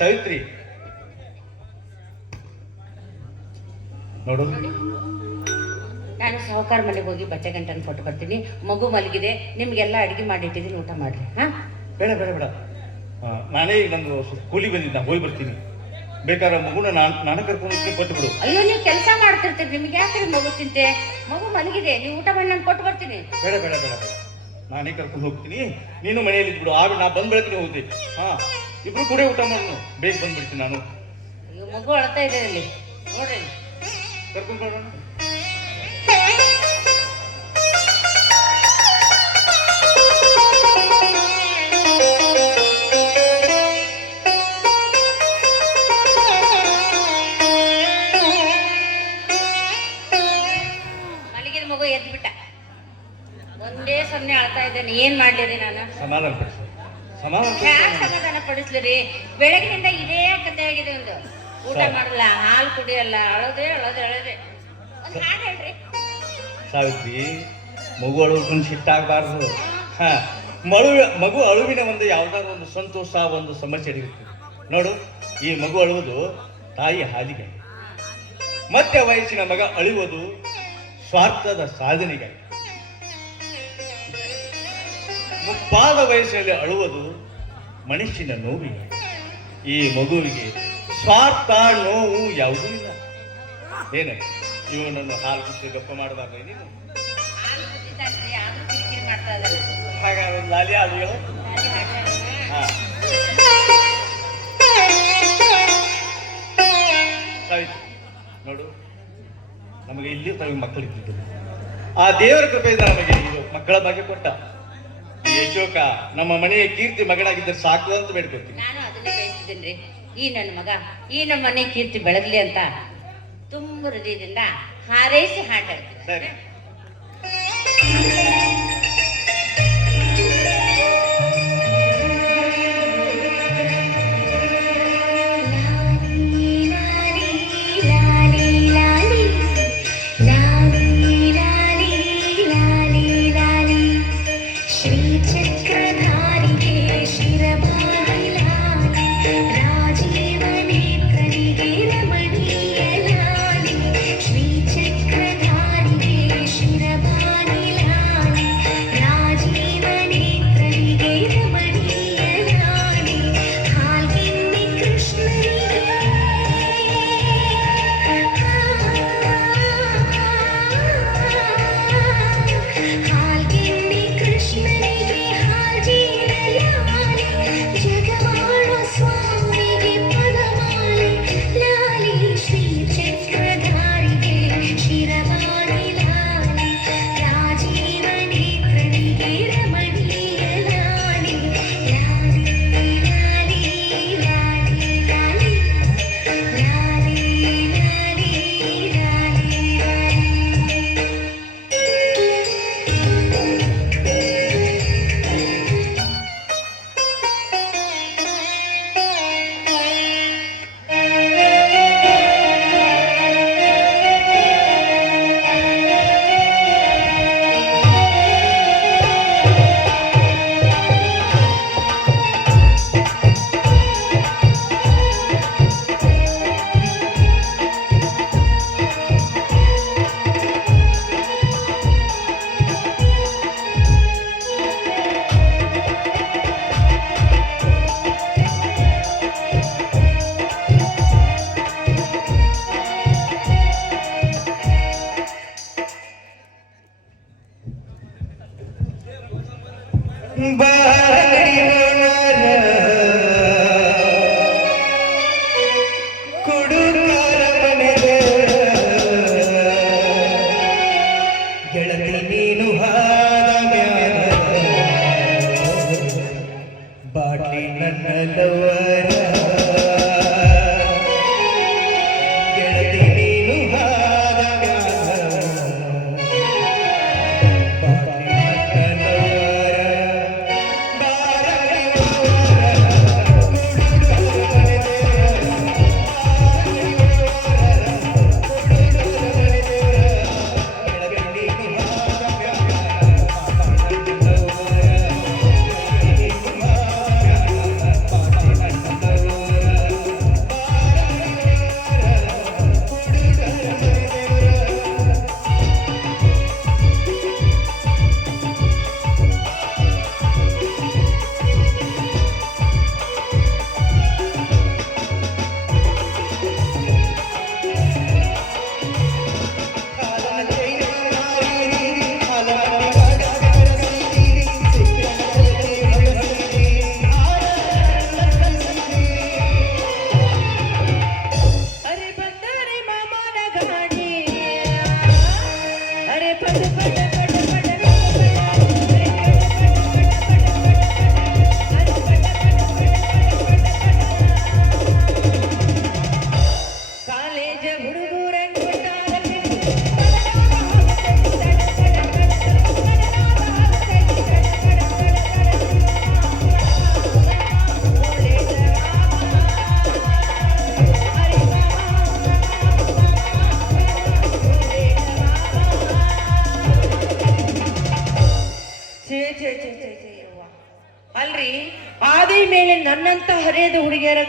ಸಾವಿತ್ರಿ ನೋಡು, ನಾನು ಸಾಹುಕಾರ ಮನೆಗೆ ಹೋಗಿ ಬಟ್ಟೆ ಗಂಟನ್ನು ಕೊಟ್ಟು ಬರ್ತೀನಿ. ಮಗು ಮಲಗಿದೆ, ನಿಮ್ಗೆಲ್ಲ ಅಡಿಗೆ ಮಾಡಿಟ್ಟಿದ್ದೀನಿ, ಊಟ ಮಾಡ್ರಿ. ಹಾ, ಬೇಡ ಬೇಡ ಬೇಡ, ನಾನೇ ಈಗ ನಂದು ಕೂಲಿ ಬಂದಿದ್ದ, ಹೋಗಿ ಬರ್ತೀನಿ. ಬೇಕಾದ್ರೆ ಮಗುನ ನಾನು ಕರ್ಕೊಂಡು ಕೊಟ್ಟು ಬಿಡು. ಅಯ್ಯೋ, ನೀವು ಕೆಲಸ ಮಾಡ್ತಿರ್ತೀರಿ, ನಿಮ್ಗೆ ಯಾಕೆ ಮಗು ಚಿಂತೆ? ಮಗು ಮಲಗಿದೆ, ನೀವು ಊಟ ಮಾಡಿ ನಾನು ಕೊಟ್ಟು ಬರ್ತೀನಿ. ಬೇಡ ಬೇಡ ಬೇಡ ಬೇಡ, ನಾನೇ ಕರ್ಕೊಂಡು ಹೋಗ್ತೀನಿ, ನೀನು ಮನೆಯಲ್ಲಿ ಇದ್ಬಿಡು. ಆಮೇಲೆ ನಾ ಬಂದ್ ಬೆಳಗ್ಗೆ ಹೋಗ್ತೀನಿ. ಹಾ, ಇಬ್ರು ಕೂಡ ಊಟ ಮಾಡೋಣ, ಬೇಗ ಬಂದ್ಬಿಡ್ತೀನಿ ನಾನು. ಅಯ್ಯೋ, ಮಗು ಅಳ್ತಾ ಇದೆ ಅಲ್ಲಿ ನೋಡ್ರಿ, ಕರ್ಕೊಂಡು ಬರೋಣ. ಮಗು ಎದ್ಬಿಟ್ಟ, ಒಂದೇ ಸೊನ್ನೆ ಅಳ್ತಾ ಇದ್ದೇನೆ. ಏನ್ ಮಾಡ್ಲಿರಿ ನಾನು? ಸಮಾಧಾನ ಪಡಿಸಿ, ಸಮಾಧಾನ ಪಡಿಸ್ಲಿರಿ? ಬೆಳಗಿನಿಂದ ಇದೇ ಕತೆ ಆಗಿದೆ. ಒಂದು ಊಟ ಮಾಡಲ್ಲ, ಹಾಲು ಕುಡಿಯಲ್ಲ, ಅಳೋದೇ ಅಳೋದೇ ಅಳೋದೇ. ಒಂದು ಹಾಡು ಹೇಳ್ರಿ. ಸಾವಿತ್ರಿ, ಮಗು ಅಳುವುದನ್ನು ಸಿಟ್ಟಾಗಬಾರ್ದು. ಹಾ, ಮಗು ಅಳುವಿನ ಒಂದು ಯಾವ್ದಾದ್ರು ಒಂದು ಸಂತೋಷ, ಒಂದು ಸಮಸ್ಯೆ ಇರುತ್ತೆ ನೋಡು. ಈ ಮಗು ಅಳುವುದು ತಾಯಿ ಹಾಲಿಗೆ, ಮತ್ತೆ ವಯಸ್ಸಿನ ಮಗ ಅಳುವುದು ಸ್ವಾರ್ಥದ ಸಾಧನೆಗಾಗಿ, ಮುಪ್ಪಾದ ವಯಸ್ಸಿನಲ್ಲಿ ಅಳುವುದು ಮನುಷ್ಯನ ನೋವಿಗೆ. ಈ ಮಗುವಿಗೆ ಸ್ವಾರ್ಥ, ನೋವು ಯಾವುದೂ ಇಲ್ಲ. ಏನ ಇವನನ್ನು ಹಾಲು ಕುಡಿಸಿ ಗಪ್ಪ ಮಾಡಬಾರ್ದು ನೀನು? ಹಾಗಾದ್ರೆ ಲಾಲಿ ಹಾಡುಗಳು. ನೋಡು, ನಮಗೆ ಇಲ್ಲಿ ತಮಗೆ ಮಕ್ಕಳಿದ್ದು, ಆ ದೇವರ ಕೃಪೆಯಿಂದ ನಮಗೆ ಇದು ಮಕ್ಕಳ ಬಗ್ಗೆ ಕೊಟ್ಟ. ಈ ಯಶೋಕ ನಮ್ಮ ಮನೆಯ ಕೀರ್ತಿ ಮಗನಾಗಿದ್ದರೆ ಸಾಕು ಅಂತ ಬೇಡ್ಕೊತೀನಿ. ನಾನು ಅದನ್ನೇ ಬಯಸ್ತಿದ್ದೇನೆ. ಈ ನನ್ನ ಮಗ, ಈ ನಮ್ಮ ಮನೆ ಕೀರ್ತಿ ಬೆಳಗ್ಲಿ ಅಂತ ತುಂಬ ಹೃದಯದಿಂದ ಹಾರೈಸಿ ಹಾಡಾಡ್ತೀನಿ. ಸರಿ.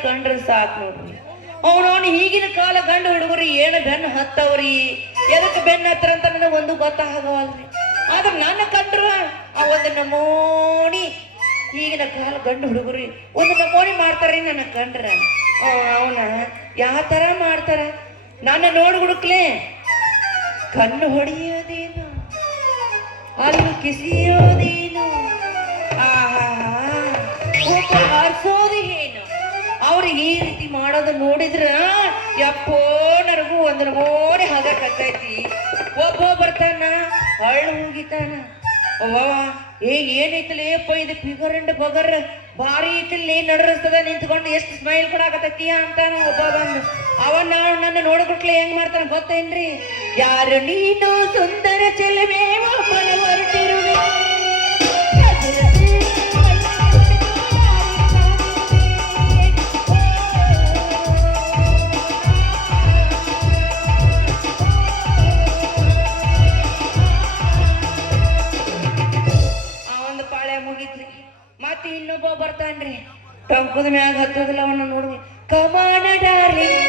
ಕಂಡ್ರೆ ಸಾಕು ನೋಡ್ರಿ. ಅವನವನು ಈಗಿನ ಕಾಲ ಗಂಡು ಹುಡುಗರು ಏನು ಬೆನ್ನು ಹತ್ತವ್ರಿ, ಎದಕ್ಕೆ ಬೆನ್ನು ಹತ್ತಾರ ಅಂತ ನನಗೆ ಒಂದು ಗೊತ್ತಾಗವಲ್ರಿ. ಆದ್ರೆ ನನ್ನ ಕಂಡ್ರ ಆ ಒಂದು ನಮೂನಿ ಈಗಿನ ಕಾಲ ಗಂಡು ಹುಡುಗರು ಒಂದು ನಮೂನಿ ಮಾಡ್ತಾರ್ರಿ ನನ್ನ ಕಂಡ್ರ. ಅವನ ಯಾವ ತರ ಮಾಡ್ತಾರ, ನನ್ನ ನೋಡಿ ಹುಡುಕ್ಲೆ ಕಣ್ಣು ಹೊಡೆಯೋದೇನು, ಅಲ್ಲಿ ಕಿಸಿಯೋದೇನು, ಹಾರಿಸೋದು ಏನು, ಅವ್ರು ಈ ರೀತಿ ಮಾಡೋದು ನೋಡಿದ್ರ ಯಪ್ಪೋ ನನಗೂ ಒಂದು ನಮೂನೆ ಹಾಗಕತ್ತೈತಿ. ಒಬ್ಬ ಬರ್ತಾನ ಹಳ್ಳು ಹೋಗಿತಾನ, ಏನೈತಲೇಪ್ಪ ಇದು ಫಿಗರ್ ಅಂಡ್ ಬಗರ್ ಭಾರಿ ಐತಿಲ್ಲಿ ನಡಸ್ತದ ನಿಂತ್ಕೊಂಡು ಎಷ್ಟು ಸ್ಮೈಲ್ ಕೊಡಾಕತ್ತೈತಿ ಅಂತಾನ. ಒಬ್ಬ ಬಂದು ಅವನ್ ನನ್ನ ನೋಡ್ಬಿಟ್ಲೆ ಹೆಂಗ್ ಮಾಡ್ತಾನ ಗೊತ್ತೇನ್ರಿ, ಯಾರು ನೀನು ಸುಂದರ ಚೆಲುವೆ ಒಬ್ಬನ ಹೊರಟಿರುವೆ, ಮತ್ತೆ ಇನ್ನೊಬ್ಬ ಬರ್ತಾನ್ರಿ ಟಂಕದ ಮ್ಯಾಗ ಹತ್ತೋದಿಲ್ಲ ಅವನ್ನ ನೋಡ್ರಿ, ಕಮಾನ ಡಾರ್ಲಿಂಗ್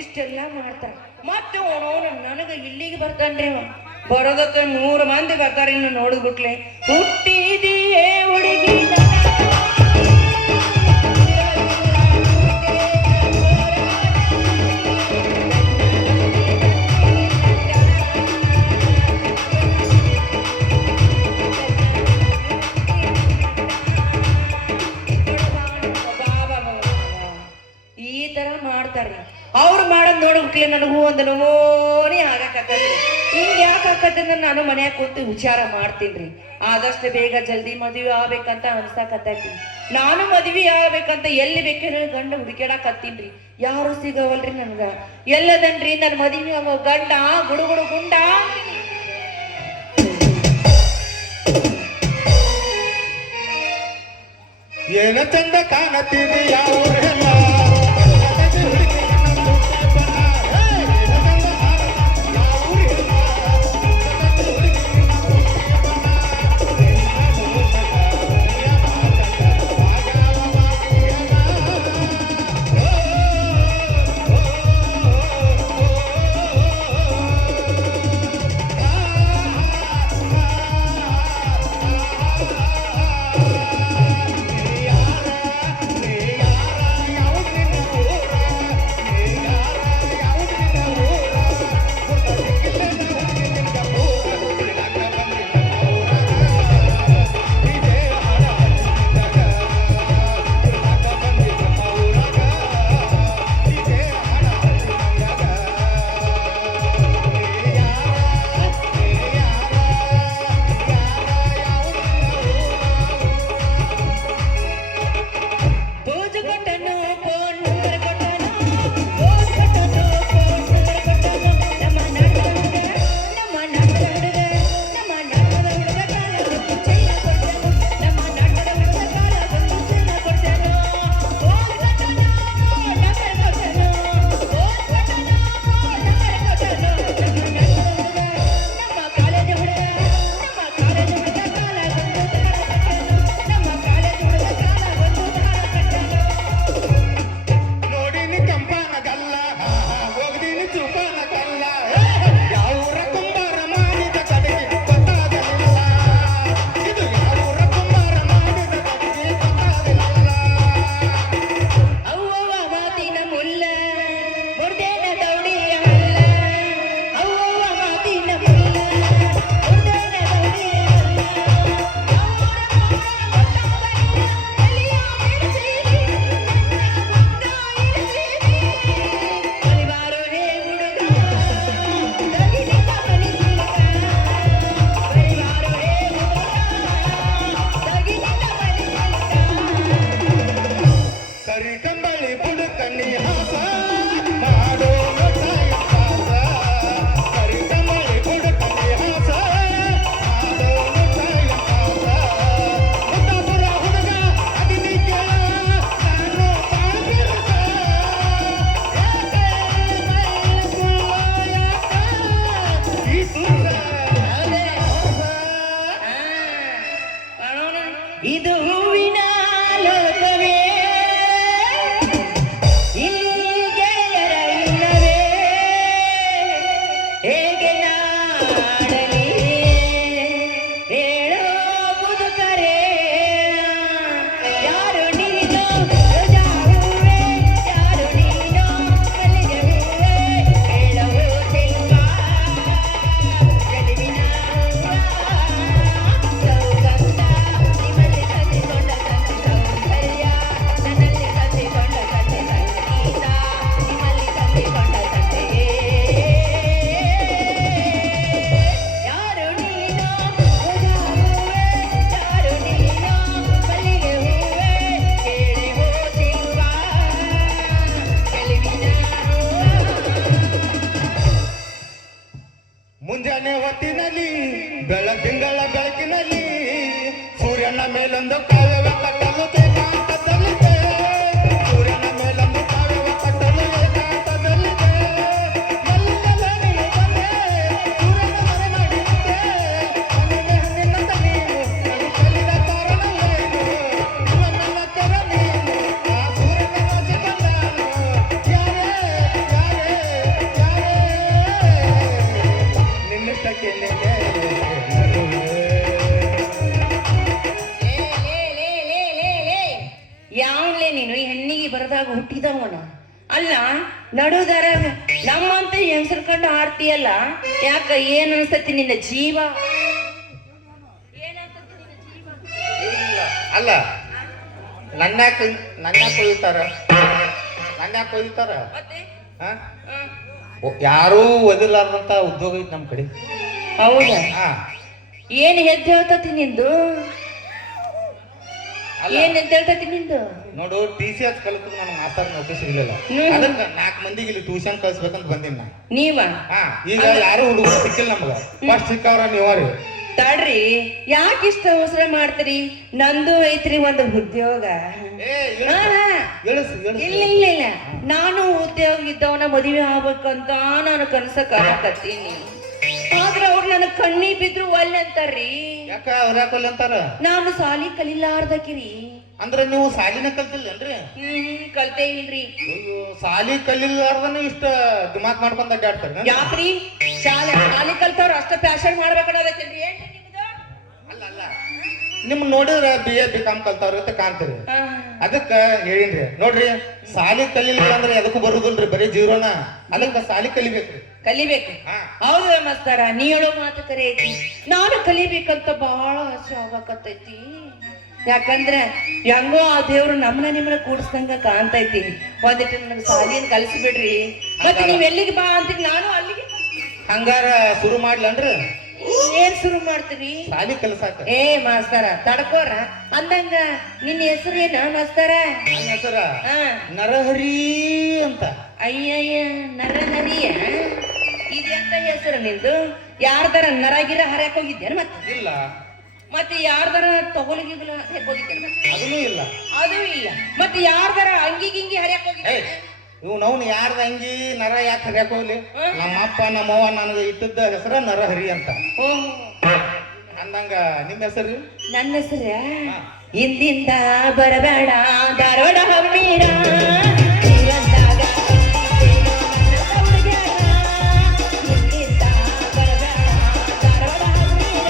ಇಷ್ಟೆಲ್ಲ ಮಾಡ್ತಾರ. ಮತ್ತೆ ಅವನವನು ನನಗೆ ಇಲ್ಲಿಗೆ ಬರ್ತಾನ್ರಿ, ಬರೋದತ್ತ 3 ಮಂದಿ ಬರ್ತಾರ. ಇನ್ನು ನೋಡಿದ್ಬಿಟ್ಲೆ ಹುಟ್ಟಿದೆಯೇ ಹುಡುಗಿ ಮಾಡ್ತಾರ್ರಿ. ಅವ್ರು ಮಾಡೋದ್ ನೋಡ್ಬಿಟ್ಲೆ ನನಗೂ ಒಂದು ನಮೂನಿ ಆಗಕತ್ತೈತಿ. ಹಿಂಗ್ ಯಾಕೆ ಆಕತ್ತಂದ್ರೆ ನಾನು ಮನ್ಯಾಗ ಕೂತು ವಿಚಾರ ಮಾಡ್ತೀನ್ರಿ. ಆದಷ್ಟು ಬೇಗ ಜಲ್ದಿ ಮದುವೆ ಆಗ್ಬೇಕಂತ ಅನ್ಸಾಕತ್ತೈತಿ. ನಾನು ಮದುವೆ ಆಗ್ಬೇಕಂತ ಎಲ್ಲಿ ಬೇಕೇನೋ ಗಂಡ ಹುಡುಕ್ಯಾಡಕತ್ತೀನ್ರಿ, ಯಾರು ಸಿಗವಲ್ರಿ ನನ್ಗ. ಎಲ್ಲದನ್ರಿ ನನ್ ಮದುವೆ ಆಗೋ ಗಂಡ ಗುಡುಗುಡು ಗುಂಡ. ಏನ ಚಂದ ಕಾಣತ್ತಿದೆಯ ಹೇಗೆ ನಾಡಲಿ ಹೇಳೋ ಮುದುಕರೇ ಯಾರು ನೀನು ರೋಜಾ ಹೂವೇ ಯಾರು ನೀನು ಮಲ್ಲಿಗೆ ಹೂವೇ ಹೇಳವೋ ಸಿಲ್ವ ಗೆಲುವಿನ ಸೌಗಂಧ ನಿಮ್ಮಲ್ಲಿ ತಂದಿಕೊಂಡ ತಂದೆ ಸೌಂದರ್ಯ ನನ್ನಲ್ಲಿ ತಂದಿಕೊಂಡ ತಂದೆ ಸಂಗೀತ ನಿಮ್ಮಲ್ಲಿ ತಂದಿಕೊಂಡ ತಂದೆ ಯಾರು ನೀನು ರೋಜಾ ಹೂವೇ ಯಾರು ನೀನು ಮಲ್ಲಿಗೆ ಹೂವೇ ಕೇಳಿ ಹೋದಿಲ್ವ ಗೆಲುವಿನ ಮುಂಜಾನೆ ಹೊತ್ತಿನಲ್ಲಿ ಬೆಳದಿಂಗಳ ಬೆಳಕಿನಲ್ಲಿ ಸೂರ್ಯನ ಮೇಲೊಂದು ಕಾವ್ಯವ ಕಟ್ಟಲು ಏಕಾಂತದಲ್ಲಿದೆ ಸೂರ್ಯನ ಮೇಲೊಂದು ಕಾವ್ಯವ ಕಟ್ಟಲು ಏಕಾಂತದಲ್ಲಿದೆ ಎಲ್ಲೆಲ್ಲ ನೀನು ಬಂದೆ ಸೂರ್ಯನ ಮರೆ ಮಾಡಿದ್ದೆ ನನಗೆ ನಿನ್ನಂತ ನೀನು ನಾನು ಕಲಿದ ಕಾರಣವೇನು ನನ್ನ ತೆರ ನೀನು ಆ ಸೂರ್ಯನ ರಾಜ್ಯ ಕಂಡಾನು ಯಾರೇ ನಿನ್ನಷ್ಟಕ್ಕೆ ನೆನೆ ಯಾವ್ಲೇ ನೀನು ಈ ಹೆಣ್ಣಿಗೆ ಬರದಾಗ ಹುಟ್ಟಿದವನ ಅಲ್ಲ ನಡುದರ ನಮ್ಮಂತ ಹೆಂಗಸರು ಕಂಡು ಆಡ್ತೀಯಲ್ಲ ಯಾಕ ಏನ್ ಅನ್ಸತಿ ನಿನ್ನ ಜೀವ ಅಲ್ಲ ನನ್ನ ಕೊಯ್ತಾರ ಯಾರೂ ಒದಿಲಾರ್ದಂತ ಉದ್ಯೋಗ ಐತಿ ನಮ್ ಕಡೆ ಹೌದಾ ಹಾ ಏನ್ ಹೆಜ್ಜೆ ಹೇಳ್ತತಿ ನಿಂದು ಅಲ್ಲ. ಏನ್ ಹೆಜ್ಜೆ ಹೇಳ್ತತಿ ನಿಂದು ನೋಡು TCS ಕಲಿತು ನನಗೆ ಮಾತಾಡ ನೌಕರಿ ಸಿಗ್ಲಿಲ್ಲ ಹ್ಮ್. ಅದಕ್ಕೆ 4 ಮಂದಿಗೆ ಇಲ್ಲಿ ಟ್ಯೂಷನ್ ಕಳ್ಸ್ಬೇಕಂತ ಬಂದಿನ ನಾ ನೀವ ಹಾ ಈಗ ಯಾರು ಹುಡುಗರು ಸಿಕ್ಕಿಲ್ಲ ನಮಗ ಫಸ್ಟ್ ಸಿಕ್ಕವ್ರ ನೀವ್ರಿ ತಡ್ರಿ ಯಾಕಿಷ್ಟ ಅವಸರ ಮಾಡ್ತೀರಿ ನಂದು ಐತ್ರಿ ಒಂದು ಉದ್ಯೋಗ ಹಾ, ಹಾ. ಇಲ್ಲ ಇಲ್ಲ ಇಲ್ಲ ನಾನು ಉದ್ಯೋಗ ಇದ್ದವನ ಮದುವೆ ಆಗ್ಬೇಕಂತ ನಾನು ಕನಸ ಕಾಣಕತ್ತೀನಿ ಆದ್ರ ಅವ್ರು ನನ್ನ ಕಣ್ಣಿ ಬಿದ್ರು ಒಲ್ಲೆ ಅಂತಾರ್ರಿ ಯಾಕ ಅವ್ರ ಯಾಕಲ್ಲ ಅಂತಾರ ನಾನು ಸಾಲಿ ಕಲಿಲಾರ್ದಕಿರಿ ಅಂದ್ರೆ ನೀವು ಸಾಲಿನ ಕಲ್ತಿಲ್ಲೇನ್ರಿ ಕಲ್ತೇ ಇಲ್ರಿ ಅಯ್ಯೋ ಸಾಲಿ ಕಲಿಲಾರ್ದನ ಇಷ್ಟ ದಿಮಾಕ್ ಮಾಡ್ಕೊಂಡ್ ಅಡ್ಡಾಡ್ತಾರ ಯಾಕ್ರಿ ಸಾಲಿ ಕಲ್ತವ್ರು ಅಷ್ಟ ಪ್ಯಾಷನ್ ಮಾಡ್ಬೇಕನ್ನೋದೈತೇನ್ರಿ ಏನ್ರಿ ನಿಮ್ದು ಅಲ್ಲ ಅಲ್ಲ ನಿಮ್ ನೋಡಿದ್ರ BA BCom ಕಲ್ತವ್ರ ಅಂತ ಕಾಣ್ತೀರಿ ಅದಕ್ಕ ಹೇಳಿನ್ರಿ ನೋಡ್ರಿ ಸಾಲಿ ಕಲಿಲಿಲ್ಲ ಅಂದ್ರೆ ಎದಕ್ಕೂ ಬರುದಿಲ್ರಿ ಬರೀ ಜೀವನ ಅದಕ್ಕ ಸಾಲಿ ಕಲಿಬೇಕ್ರಿ ಕಲಿಬೇಕು ಹಾ. ಹೌದು ಮಸ್ತಾರ ನೀ ಹೇಳೋ ಮಾತು ಕರೆ ಐತಿ ನಾನು ಕಲಿಬೇಕಂತ ಬಹಳ ಆಸೆ ಆಗಕತ್ತೈತಿ ಯಾಕಂದ್ರೆ ಹೆಂಗೋ ಆ ದೇವ್ರು ನಿಮ್ಮನ್ನ ಕೂಡಿಸ್ದಂಗ ಕಾಣ್ತೈತಿ ಒಂದಿಟ್ಟು ನನಗೆ ಸಾಲಿನ ಕಲಿಸ್ಬಿಡ್ರಿ ಮತ್ತೆ ನೀವ್ ಎಲ್ಲಿಗೆ ಬಾ ಅಂತೀರಿ ನಾನು ಅಲ್ಲಿಗೆ ಹಂಗಾರ ಶುರು ಮಾಡ್ಲನ್ರಿ ಏನ್ ಶುರು ಮಾಡ್ತೀರಿ ಸಾಲಿ ಕಲಿಸಾಕ ಏ ಮಾಸ್ತಾರ ತಡ್ಕೋರ ಅಂದಂಗ ನಿನ್ನ ಹೆಸರು ಏನ ಮಾಸ್ತಾರ ನನ್ನ ಹೆಸರ ಹಾ ನರಹರಿ ಅಂತ ಅಯ್ಯಯ್ಯ ನರಹರಿಯ ಇದೆಂತ ಹೆಸರು ನಿಂದು ಯಾರ್ದಾರ ನರಗಿರ ಹರ್ಯಾಕ್ ಹೋಗಿದ್ದೇನ ಇಲ್ಲ ಮತ್ತೆ ಯಾರ್ದಾರ ತಗೊಲಿಗಿಗಳ ಹರ್ಯಾಕ್ ಹೋಗಿದ್ದೇನ ಮತ್ತೆ ಅದನ್ನೂ ಇಲ್ಲ ಅದು ಇಲ್ಲ ಮತ್ತೆ ಯಾರ್ದಾರ ಅಂಗಿ ಗಿಂಗಿ ಹರ್ಯಾಕ್ ಹೋಗಿದ್ದೆ ಇವ್ ನವ್ನ ಯಾರ್ದ ಅಂಗಿ ನರ ಯಾಕೆ ಹರ್ಯಾಕ ಹೋಗ್ಲಿ ನಮ್ಮ ಅಪ್ಪ ನಮ್ಮವ್ವ ನನಗೆ ಇಟ್ಟದ್ದ ಹೆಸರ ನರಹರಿ ಅಂತ ಓಹ್ ಅಂದಂಗ ನಿಮ್ಮ ಹೆಸರು ನನ್ನ ಹೆಸರ ಇಂದಿಂದ ಬರಬೇಡ ಧಾರವಾಡ ಹಮ್ಮೀರ ಜೀವಂದಾಗ ಕಂಡಿದ್ದೇನೋ ನನ್ನ ತವರಿಗ್ಯಾರ. ಇಂದಿಂದ ಬರಬೇಡ ಧಾರವಾಡ ಹಮ್ಮೀರ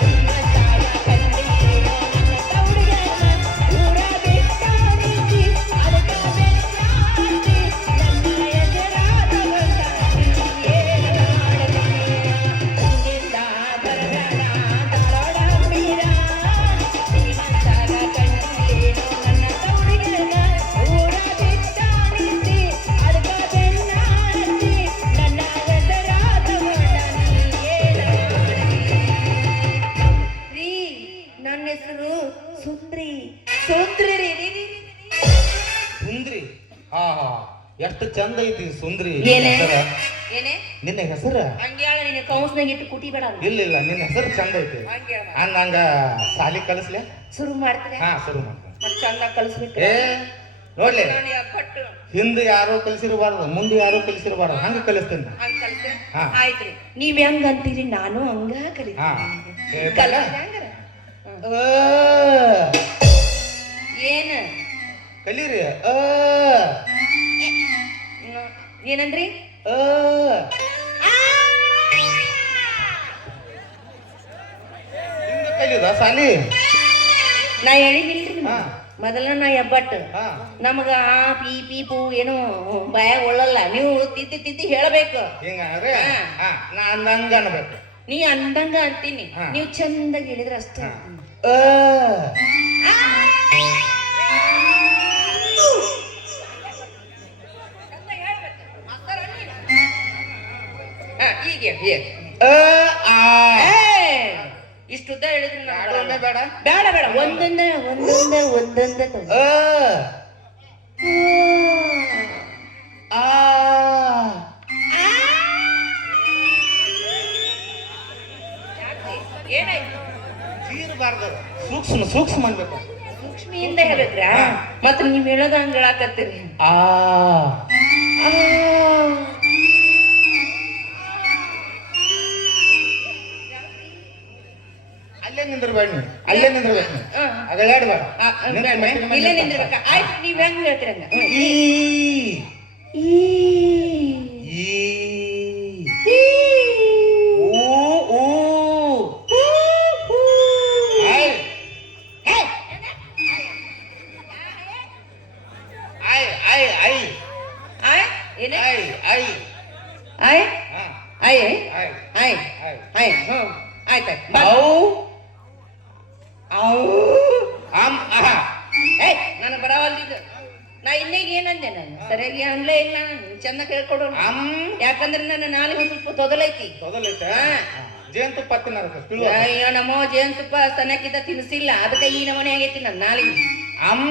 ಜೀವಂದಾಗ ಕಂಡಿದ್ದೇನೋ ನನ್ನ ತವರಿಗ್ಯಾರ. ಊರ ಬಿಟ್ಟ ನಿಂತಿ ಅದಕ್ಕ ಬೆನ್ನಾಡಿ ನನ್ನ ಎದುರಾದ ಬಂದ ಏನು ಮಾಡಲಿ ಇಂದಿಂದ ಬರಬೇಡ ಧಾರವಾಡ ಹಮ್ಮೀರ ಜೀವಂದಾಗ ಕಂಡಿದ್ದೇನೋ ನನ್ನ ತವರಿಗ್ಯಾರ. ಊರ ಬಿಟ್ಟ ನಿಂತಿ ಅದಕ್ಕ ಬೆನ್ನಾಡಿ ನನ್ನ ಎದುರಾದ ಬಂದ ಏನು ರೀ ನನ್ನ ಹೆಸರು ಸುಂದ್ರಿ ಸುಂದ್ರಿ ರೀ ರೀ ರೀ ರೀ. ಸುಂದ್ರಿ ಹಾ ಹಾ ಎಷ್ಟು ಚಂದ ಐತಿ ಸುಂದ್ರಿ ಏನೇ? ಹೆಸರ. ಏನೇ ನಿನ್ನ ಹೆಸರ ಹಂಗೆ ಹೇಳ ನಿನ್ನ ಕೌನ್ಸ್ನಾಗ ಇಟ್ಟು ಕುಟಿಬೇಡ ಅಂತ. ಇಲ್ಲ ಇಲ್ಲ ನಿನ್ನ ಹೆಸರು ಚಂದ ಐತಿ ಹಂಗೆ ಹೇಳ. ಹಂಗ ಸಾಲಿ ಕಲಿಸ್ಲೆ ಶುರು ಮಾಡ್ತಾರೆ ಹಾ ಶುರು ಮಾಡ್ತಾನೆ ಮತ್ತೆ ಚಂದ ಕಲಿಸ್ಬೇಕು ಏ ನೋಡ್ಲಿ ನಾನು ಎಪ್ಪಟ್ಟು ಹಿಂದೆ ಯಾರು ಕಲಿಸಿರಬಾರ್ದು ಮುಂದೆ ಯಾರು ಕಲಿಸಿರಬಾರ್ದು ಹಂಗ ಕಲಿಸ್ತೇನೆ ನಾ. ಹಂಗ ಕಲಿಸ್ತೀರ ಹಾ. ಆಯ್ತ್ರಿ ನೀವ್ ಹೆಂಗ್ ಅಂತೀರಿ ನಾನು ಹಂಗ ಹಾ ಕಲಿತೀನಿ ಏ, ಕಲ ಕಲ- ಹೆಂಗಾರ? ಆ, ಏನ ಕಲೀರಿ ಏನಂದ್ರಿ ಆ. ಆ ಕಲಿಯುದ ಸಾಲಿ ನಾ ಹೇಳಿದಿಲ್ರಿ ಹಾ. ಮೊದಲ ನಾ ಹೆಬ್ಬಟ್ಟು ಹಾ ನಮಗ ಆ ಪೀ ಪೀ ಪೂ ಏನು ಬಾಯಾಗ ಒಳ್ಳಲ್ಲ ನೀವು ತಿದ್ದಿ ತಿದ್ದಿ ಹೇಳಬೇಕು ಹಿಂಗಂದ್ರೆ ಹಾ. ಹಾ ನಾ ಅಂದಂಗ ಅನ್ಬೇಕು ನೀ ಅಂದಂಗ ಅಂತೀನಿ ಹಾ. ನೀವು ಚಂದಾಗಿ ಹೇಳಿದ್ರೆ ಅಷ್ಟೇ ಹಾ. ಅಂತೀನಿ. ಹಾ, ಈಗ ಹೇಳಿ. ಇಷ್ಟುದ್ದ ಹೇಳಿದ್ರೆ ನಂಗ್ ಎರಡು ಒಮ್ಮೆ ಬರಲ್ಲ. ಬೇಡ ಬೇಡ ಬೇಡ ಒಂದೊಂದೇ ತಗೋ. ಆ ಏನಾಯ್ತು ಚೀರಬಾರ್ದು ಸೂಕ್ಷ್ಮ ಸೂಕ್ಷ್ಮ ಅನ್ಬೇಕು ಸೂಕ್ಷ್ಮಿಯಿಂದ ಹೇಳ್ಬೇಕ್ರಾ ಮತ್ತ ನೀವ್ ಹೇಳೋದ ಹಂಗ ಹೇಳಾಕತ್ತೀರಿ ಆ ಅಲ್ಲೇ ನಿಂದ್ರಬೇಡ ನೀ ಅಲ್ಲೇ ನಿಂದ್ರಬೇಕು ನೀ ಹಾ. ಅಗಲಾಡ್ಬೇಡ ಇಲ್ಲೇ ನಿಂದಿರ್ಬೇಕ ಆಯ್ತು ನೀವ್ ಹೆಂಗ್ ಹೇಳ್ತೀರಿ ಹಂಗ ಈ ಈ ಈ ಊ ಊ ಐ ಐ ಐ ಐ ಆಯ್ ಏನ ಐ ಐ ಆಯ್ ಹಾ ಆಯ್ ಐ ಆಯ್ ಐ ಆಯ್ ಹ್ಮ್ ಆಯ್ತಾಯ್ತು ಔ ಅವು ಅಂ ಅಹ ಏಯ್ ನನಗೆ ಬರವಲ್ದಿದ್ದು ನಾ ಇನ್ನೀಗ ಏನಂದೆ ನಾನು ಸರಿಯಾಗಿ ಅನ್ಲೇ ಇಲ್ಲ ನಾನು ಚೆಂದ ಕೇಳ್ಕೊಡು ಅಂ ಯಾಕಂದ್ರೆ ನನ್ನ ನಾಲಿಗೆ ಒಂದ್ ಸ್ವಲ್ಪ ತೊದಲೈತಿ ತೊದಲೈತೆ ಹಾ. ಜೇನುತುಪ್ಪ ತಿನ್ನಾರ ಅಯ್ಯೋ ನಮ್ಮ ಜೇನುತುಪ್ಪ ಸಣ್ಣಕ್ಕಿಂತ ತಿನ್ಸಿಲ್ಲ ಅದಕ್ಕೆ ಈ ನಮನೆ ಆಗೈತಿ ನನ್ನ ನಾಲಿಗೆ ಅಂ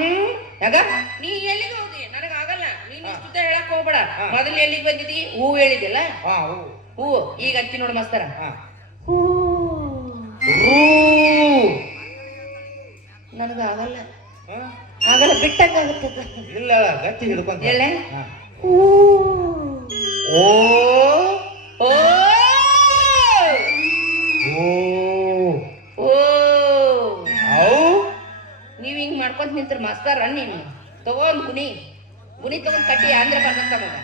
ಯಾಕ ನೀ ಎಲ್ಲಿಗೆ ಹೋಗಿ ನನಗ ಆಗಲ್ಲ ನೀನ್ ಇಷ್ಟ ಹೇಳಕ್ ಹೋಗ್ಬೇಡ ಹಾ. ಮೊದಲು ಎಲ್ಲಿಗೆ ಬಂದಿದ್ದಿ ಹೂ ಹೇಳಿದಿಲ್ಲ ಹಾ ಹೂ ಈಗ ಅಂತಿ ನೋಡು ಮಸ್ತರ ಹಾ ಹೂ ರೂ ನನಗ ಆಗಲ್ಲ ಹಾ? ಆಗಲ್ಲ ಬಿಟ್ಟಂಗಾಗುತ್ತದೆ ಇಲ್ಲ ಗಟ್ಟಿ ಹಿಡ್ಕೊಂತ ಹೇಳೆ ಹಾ. ಹೂ ಓ ಓ ಓ ಓ ಔ ನೀವ್ ಹಿಂಗ್ ಮಾಡ್ಕೊಂತ ನಿಂತ್ರ ಮಾಸ್ತರ ನೀನು ತಗೊಂಡ್ ಗುನಿ ತಗೊಂಡ್ ಕಟ್ಟಿ ಆಂಧ್ರ ಬರ್ದಂತ ಮಗ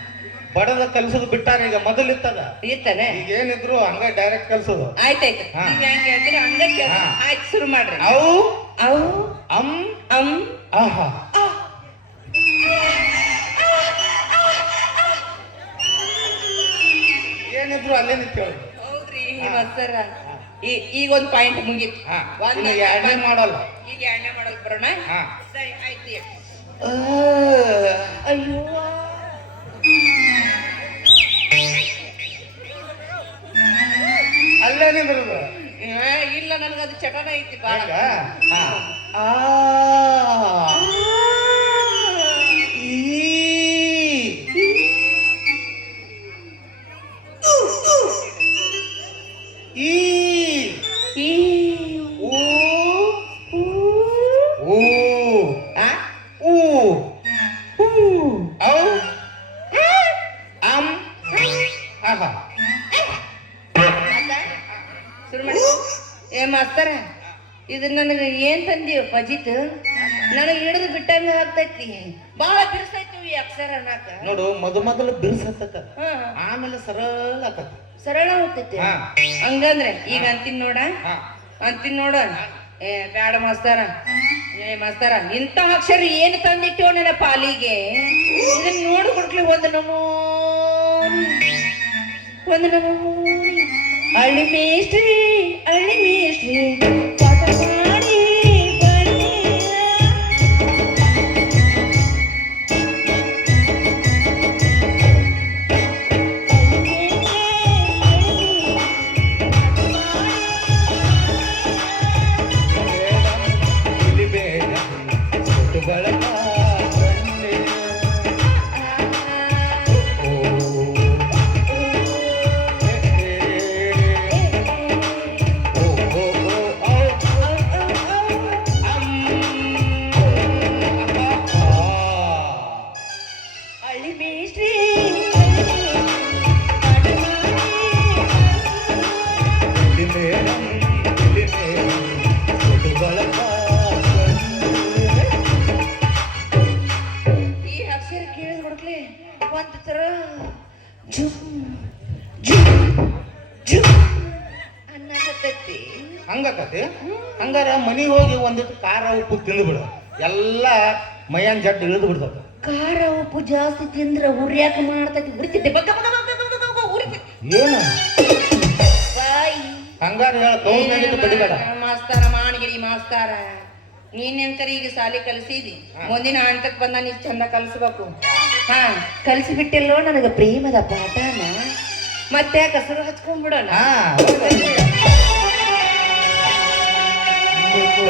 ಬಡದ ಕಲ್ಸೋದು ಬಿಟ್ಟಾರ ಈಗ ಮೊದಲಿತ್ತದ ಇರ್ತಾನೆ ಈಗ ಏನಿದ್ರು ಹಂಗ ಡೈರೆಕ್ಟ್ ಕಲ್ಸೋದು ಆಯ್ತಾಯ್ತು ಹಾ. ನೀವ್ ಹೆಂಗ್ ಹೇಳ್ತೀರಿ ಹಂಗ ಕೇಳ ಹಾ. ಆಯ್ತು ಶುರು ಮಾಡ್ರಿ ಔ ಅವು ಅಂ ಅಂ ಆಹಾ ಏನಿದ್ರು ಅಲ್ಲೇ ನಿಂತೇಳಿ ಹೌದ್ರಿ ಮಾಸ್ತರ ಈಗ ಒಂದ್ ಪಾಯಿಂಟ್ ಮುಗೀತು ಹಾ ಒಂದ್ ಇನ್ನು ಎರಡನೇ ಮಾಡಲ್ಲ ಈಗ ಎರಡನೇ ಮಾಡಲ್ ಬರೋಣ ಹಾ ಸರಿ ಆಯ್ತು ಹೇಳಿ. ಅಯ್ಯೋ ಅಲ್ಲೇ ನಿಂದ್ರದು ಇಲ್ಲ ನನಗದು ಚಟನ ಐತಿ ಬಾಳ ಈಗ ಹಾ ಆ ಈ ಈ ಈ ಊ ಊ ಊ ಆ ಊ ಊ ಔ ಅಂ ಆಹಾ ಶುರು ಮಾಡಿ ಏ ಮಾಸ್ತರ ಇದು ನನಗೆ ಏನ್ ತಂದೀವ ಪಜಿತ್ ನನಗೆ ಹಿಡಿದು ಬಿಟ್ಟಂಗ ಆಗ್ತೈತಿ ಬಾಳ ಬಿರ್ಸೈತಿ ಈ ಅಕ್ಷರ ಅನ್ನಕ ನೋಡು ಮೊದಲು ಬಿರ್ಸತ್ತ ಹಾ ಆಮೇಲೆ ಸರಳ ಆಕತಿ ಸರಳ ಹೋಗ್ತೈತಿ ಹಾ. ಹಂಗಂದ್ರೆ ಈಗ ಅಂತೀನಿ ನೋಡ ಹಾ ಅಂತೀನಿ ನೋಡ ಏ ಬ್ಯಾಡ ಮಾಸ್ತರ ಏ ಮಾಸ್ತರ ಇಂಥ ಅಕ್ಷರ ಏನು ತಂದಿಟ್ಟೋ ನನ್ನ ಪಾಲಿಗೆ ಇದನ್ನ ನೋಡ್ಕೊಟ್ಲಿ ಒಂದು ನಮೂನಿ ಅಳ್ಳಿ ಮೇಷ್ಟ್ರಿ ಪಾಠ ಮಾಡಿ ಬನ್ನಿ. ಇಲಿಬೇಡ ಸೊಟ್ಟುಗಳ ಬಂಡೆ. ಓ ಏ, ಏ, ಓ ಓ ಓ ಔ ಹಂಗಾಕತಿ ಹಂಗಾರ ಮನಿಗೆ ಹೋಗಿ ಒಂದಿಟ್ಟು ಖಾರ ಉಪ್ಪು ತಿಂದು ಬಿಡು ಎಲ್ಲ ಮೈಯಾನ್ ಜಡ್ ಇಳಿದು ಬಿಡ್ತದ. ಖಾರ ಉಪ್ಪು ಜಾಸ್ತಿ ತಿಂದ್ರ ಉರಿಯಾಕ ಮಾಡ್ತೈತಿ ಉರಿತೈತಿ ಬಗ್ಗ ಬಗ್ಗ ಬಗ್ಗ ಬಗ್ಗ ಬಗ್ಗ ಉರಿತೈತಿ. ಏನು ಬಾಯಿ ಹಂಗಾರ ಹೇಳ ಕೌನ್ಯಾಗಿಟ್ಟು ಕಡಿಬೇಡ. ಮಾಸ್ತಾರ ಮಾನಗಿರಿ ಮಾಸ್ತಾರ ನೀನೆಂಕರಿ ಈಗ ಸಾಲಿ ಕಲಿಸಿದಿ ಮುಂದಿನ ಹಂತಕ್ಕೆ ಬಂದ ನೀ ಚಂದ ಕಲಿಸ್ಬೇಕು. ಹಾ ಕಲಿಸಿಬಿಟ್ಟಿಲ್ಲೋ ನನಗ ಪ್ರೇಮದ ಪಾಠನ ಮತ್ತೆ ಕಸರು ಹಚ್ಕೊಂಡ್ಬಿಡೋಣ. ಹಾ ಮುಗುಳ